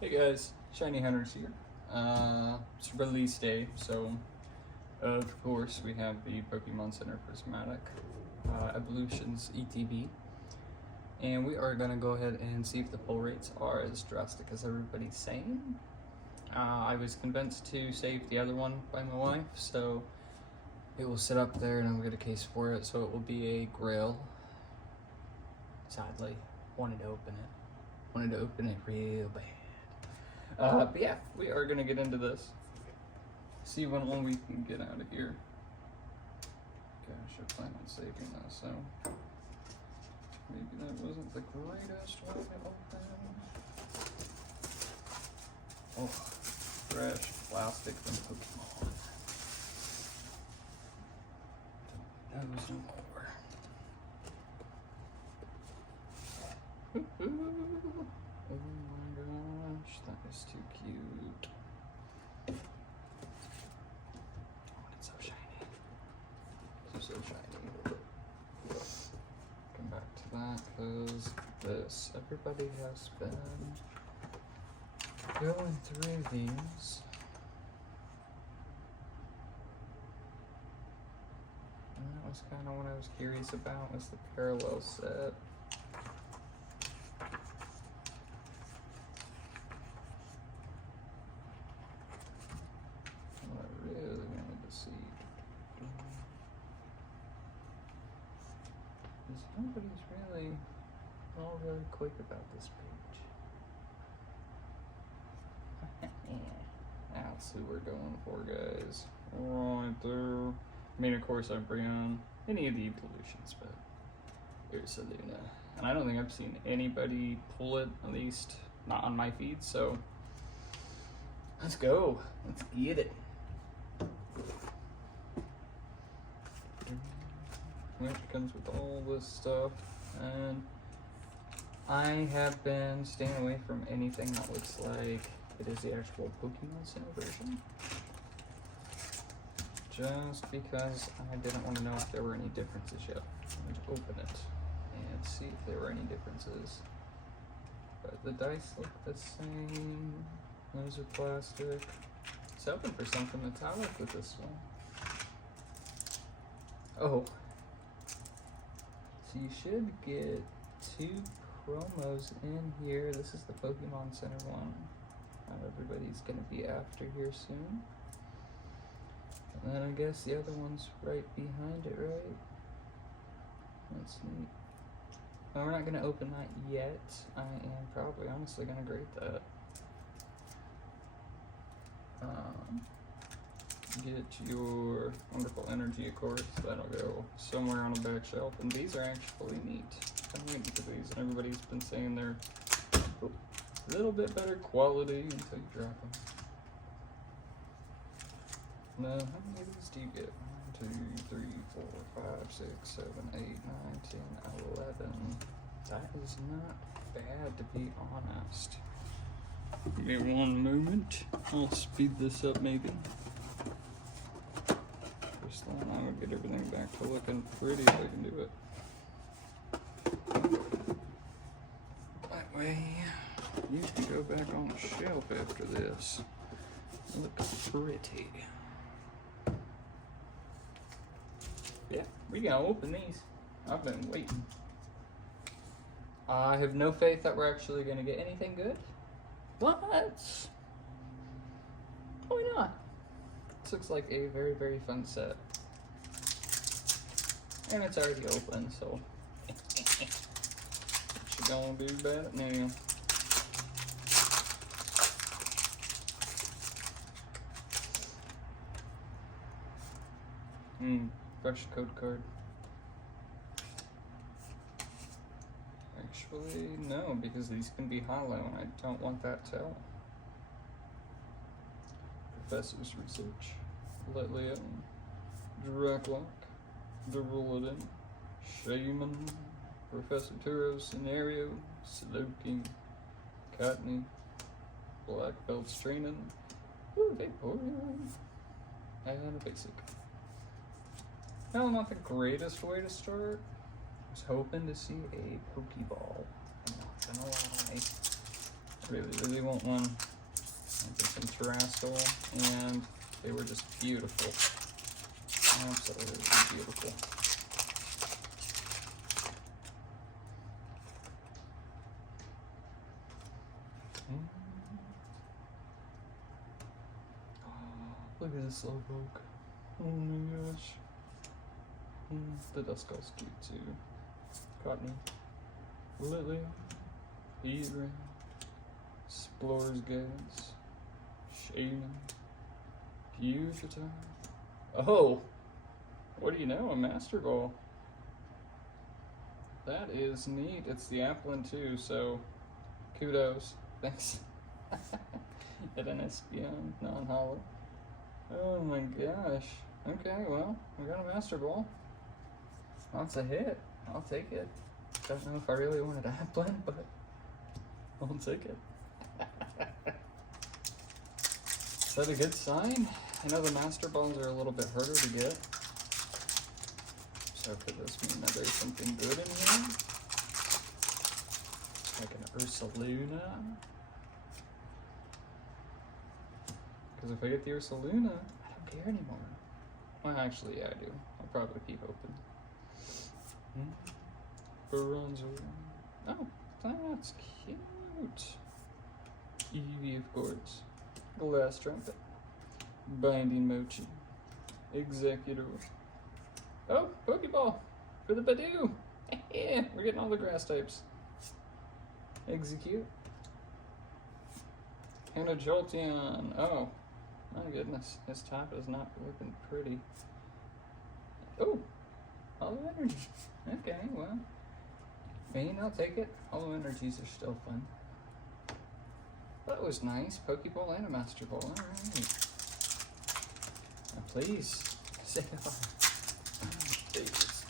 Hey guys, Shiny Hunters here. It's release day, so of course we have the Pokemon Center Prismatic Evolutions ETB, and we are gonna go ahead and see if the pull rates are as drastic as everybody's saying. I was convinced to save the other one by my wife, so it will sit up there and I'll get a case for it, so it will be a Grail. Sadly, wanted to open it real bad. But yeah, we are gonna get into this. See what one we can get out of here. Gosh, I plan on saving this, so maybe that wasn't the greatest way to open. Oh, fresh plastic from Pokemon. Don't knows no more. Oh my gosh, that is too cute. Oh, it's so shiny. So shiny. Come back to that, because this, everybody has been going through these. And that was kind of what I was curious about, was the parallel set. Nobody's really all really quick about this page. That's who we're going for, guys. Right there. I mean, of course, I bring on any of the evolutions, but here's Selena. And I don't think I've seen anybody pull it, at least not on my feed, so let's go. Let's get it. Which comes with all this stuff, and I have been staying away from anything that looks like it is the actual Pokemon Center version, just because I didn't want to know if there were any differences yet. I wanted to open it and see if there were any differences, but the dice look the same. Those are plastic. It's hoping for something metallic with this one. Oh. So you should get 2 promos in here. This is the Pokemon Center one. Everybody's gonna be after here soon. And then I guess the other one's right behind it, right? That's neat. Well, we're not gonna open that yet. I am probably honestly gonna grade that. Get your wonderful energy, of course. That'll go somewhere on a back shelf. And these are actually neat. I'm waiting for these, and everybody's been saying they're a little bit better quality until you drop them. Now, how many of these do you get? 1, 2, 3, 4, 5, 6, 7, 8, 9, 10, 11. That is not bad, to be honest. Give me one moment. I'll speed this up, maybe. Then I would get everything back to looking pretty if I can do it. That way, you can go back on the shelf after this. Look pretty. Yeah, we gonna open these. I've been waiting. I have no faith that we're actually gonna get anything good, but why not? This looks like a very, very fun set. And it's already open, so what you gonna do about it now? Fresh code card. Actually, no, because these can be hollow, and I don't want that tell. Professor's Research, Letlian, Dracloak, Durulidin, Shaman, Professor Turo's Scenario, Slowking, Cotney, Black Belt's Training, Vaporeon, and a basic. Well, not the greatest way to start. I was hoping to see a Pokeball. I'm not gonna lie. really want one. I did some terrestrial, and they were just beautiful. Absolutely beautiful. Look at this little book. Oh my gosh. The dust skull's cute too. Cottony. Lily. Heatran. Explorer's Guidance. Shayna. Beautiful. Oh! What do you know? A Master Ball. That is neat. It's the Applin too, so kudos. Thanks. At an Espeon non-hollow. Oh my gosh. Okay, well, we got a Master Ball. That's a hit. I'll take it. Don't know if I really wanted to Applin, but I'll take it. Is that a good sign? I know the Master Balls are a little bit harder to get. So could this mean that there's something good in here? Like an Ursaluna? Because if I get the Ursaluna, I don't care anymore. Well, actually, yeah, I do. I'll probably keep open. Bronzer. Oh, that's cute. Eevee, of course. Glass Trumpet. Binding Mochi. Executor. Oh, Pokeball for the Badoo. Yeah, we're getting all the grass types. Execute. And a Jolteon. Oh, my goodness. His top is not looking pretty. Oh, Hollow Energy. Okay, well. I mean, I'll take it. Hollow Energies are still fun. That was nice. Pokeball and a Master Ball. Alright. Now, please. Say hi. Please.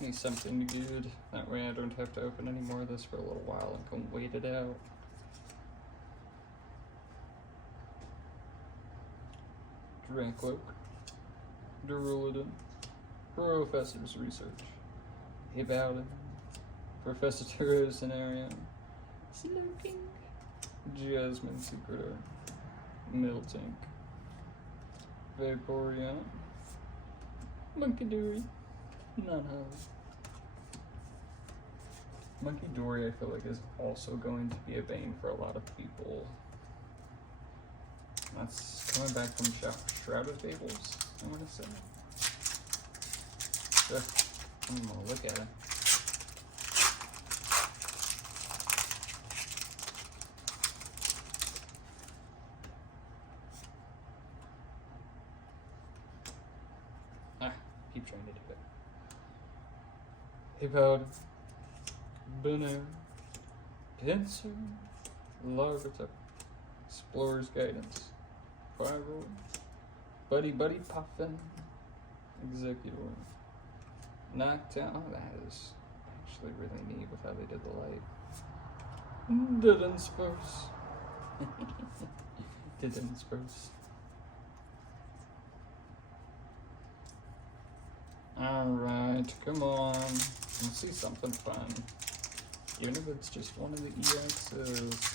Need something good. That way I don't have to open any more of this for a little while and can wait it out. Dracloak. Duraludon. Professor's Research. Hibowden. Professor Turo Scenario. Slurking. Jasmine Secretor. Miltank. Vaporeon. Monkey None. Monkey Dory, I feel like, is also going to be a bane for a lot of people. That's coming back from Shroud of Fables, I want to say. Ugh, I'm gonna look at it. Keep trying to do it. Hippod, Bono, Pinsir, Larvitar, Explorer's Guidance, Pyro, Buddy Puffin, Executor, Knockdown. Oh, that is actually really neat with how they did the light. Didn't Didn't. Alright, come on. Let's see something fun. Even if it's just one of the EXs.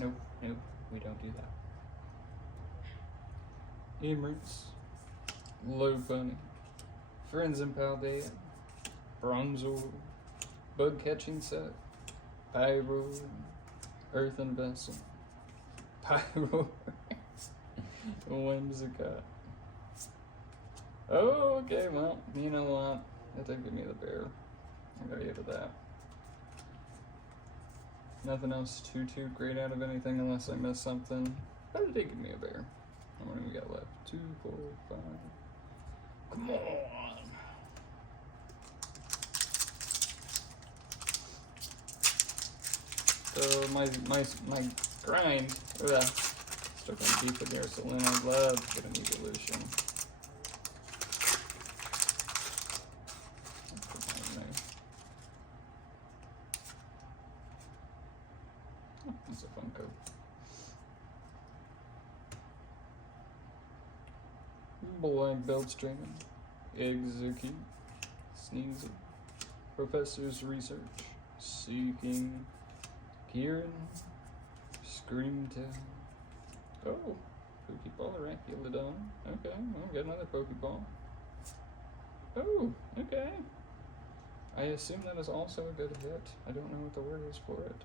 Nope, we don't do that. Emirates, Lopunny, Friends and Paldea, Bronzor, Bug Catching Set, Pyro, Earthen Vessel, Pyro, Whimsicott. Oh, okay, well, you know what? That did give me the bear. I gotta get to that. Nothing else too great out of anything unless I miss something. But it did give me a bear. How many we got left? 2, 4, 5. Come on! So my grind. Still gonna keep it there, so Lynn, I'd love to get an evolution. That's a fun code. Black belt streaming. Execute. Sneezing. Professor's research. Seeking. Kieran. Screamtail. Oh, Pokeball Araculodon. Okay, we'll get another Pokeball. Oh, okay. I assume that is also a good hit. I don't know what the word is for it.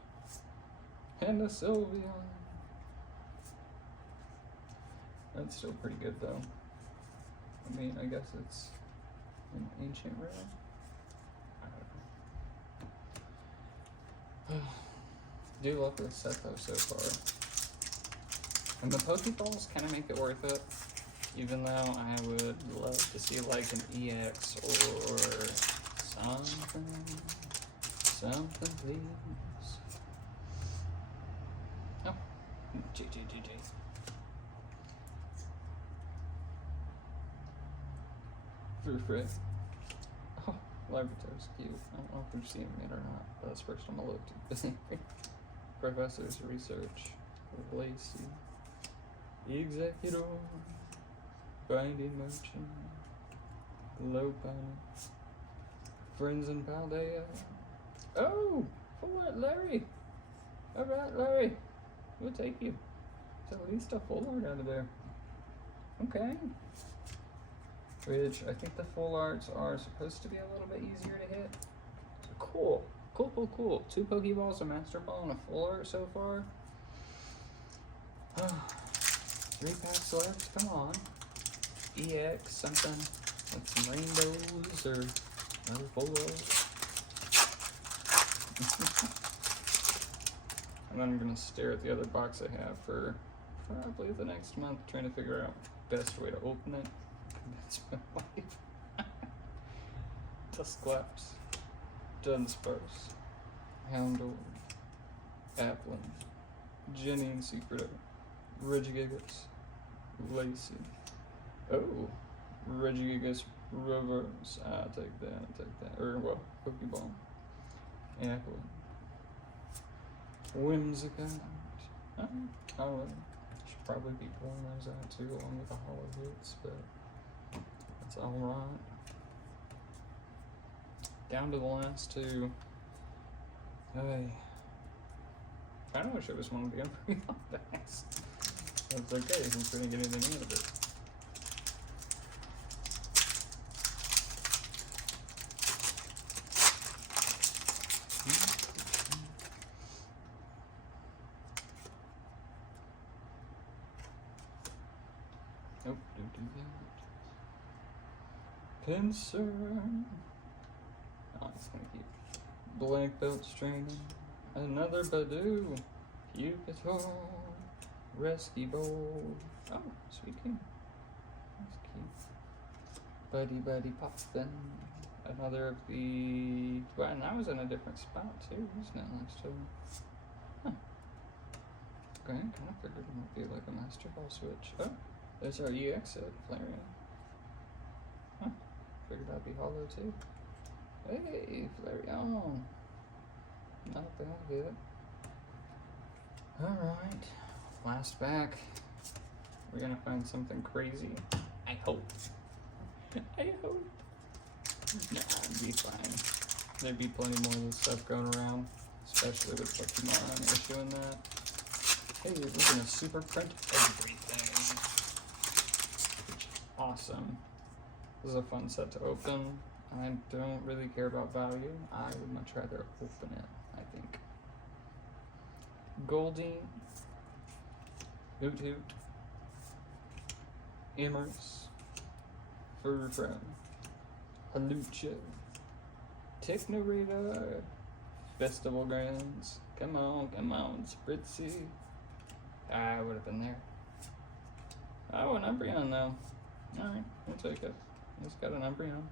And a Sylveon. That's still pretty good though. I mean, I guess it's an ancient rare. I don't know. Do love this set though so far. And the Pokeballs kind of make it worth it. Even though I would love to see like an EX or something please. Oh, J. Fruit. Oh, Laboratory's cute. I don't know if you're seeing it or not, but that's first I'm gonna look to. Professor's research. Lacey. Executor. Binding Merchant. Lopin. Friends and Paldea. Oh! Full art Larry! Alright, Larry. We'll take you. It's at least a full art out of there. Okay. Which I think the full arts are supposed to be a little bit easier to hit. So cool. Cool. 2 Pokeballs, a Master Ball, and a full art so far. 3 packs left. Come on. EX, something with some rainbows or another full art. And then I'm going to stare at the other box I have for probably the next month, trying to figure out best way to open it. That's my life. Dusclops, Dunsparce, Houndour, Applin, Jenny and Secret, Regigigas, Lacey. Oh, Regigigas Reverse. I'll take that. Or, well, Pokeball. Applin. Whimsicott. Oh, should probably be pulling those out too, along with the hollow hits, but that's alright. Down to the last 2. Hey. I don't wish it was one of the Umbreon packs. That's okay, since we didn't get anything out of it. Nope, don't do that. Pinsir. Oh, it's gonna keep. Black belt straining. Another Badoo. Pupitor. Rescue Bowl. Oh, sweet king. That's cute. Buddy Poppin. Another of the. Well, and that was in a different spot too, wasn't it? Next to. Huh. Okay, kind of figured it might be like a Master Ball switch. Oh, there's our EX at Flareon. Huh. Figured that'd be hollow too. Hey, Flareon. Not bad hit. Alright. Last pack. We're gonna find something crazy. I hope. I hope. Nah, it'd be fine. There'd be plenty more of this stuff going around, especially with Pokemon issuing that. Hey, we're gonna super print everything. Awesome. This is a fun set to open. I don't really care about value. I would much rather open it, I think. Goldie. Hoot. Immerse. Furfrou. Halucha. Technorita. Festival Grounds. Come on, Spritzy. I would have been there. Oh, an Umbreon though. Alright, we'll take it. It's got an Umbreon.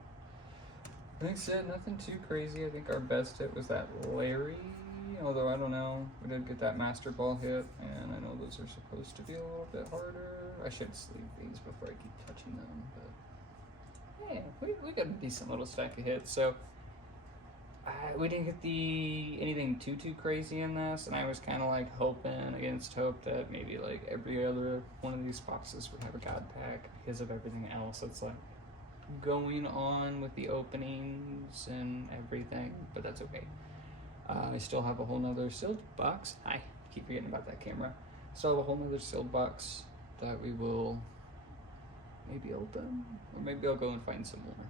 Like I said, nothing too crazy. I think our best hit was that Larry. Although, I don't know. We did get that Master Ball hit, and I know those are supposed to be a little bit harder. I should sleeve these before I keep touching them, but yeah, we got a decent little stack of hits. So, We didn't get anything too crazy in this, and I was kind of like hoping against hope that maybe like every other one of these boxes would have a god pack because of everything else that's like going on with the openings and everything, but that's okay. I still have a whole nother sealed box. I keep forgetting about that camera. Still have a whole nother sealed box that we will maybe open, or maybe I'll go and find some more.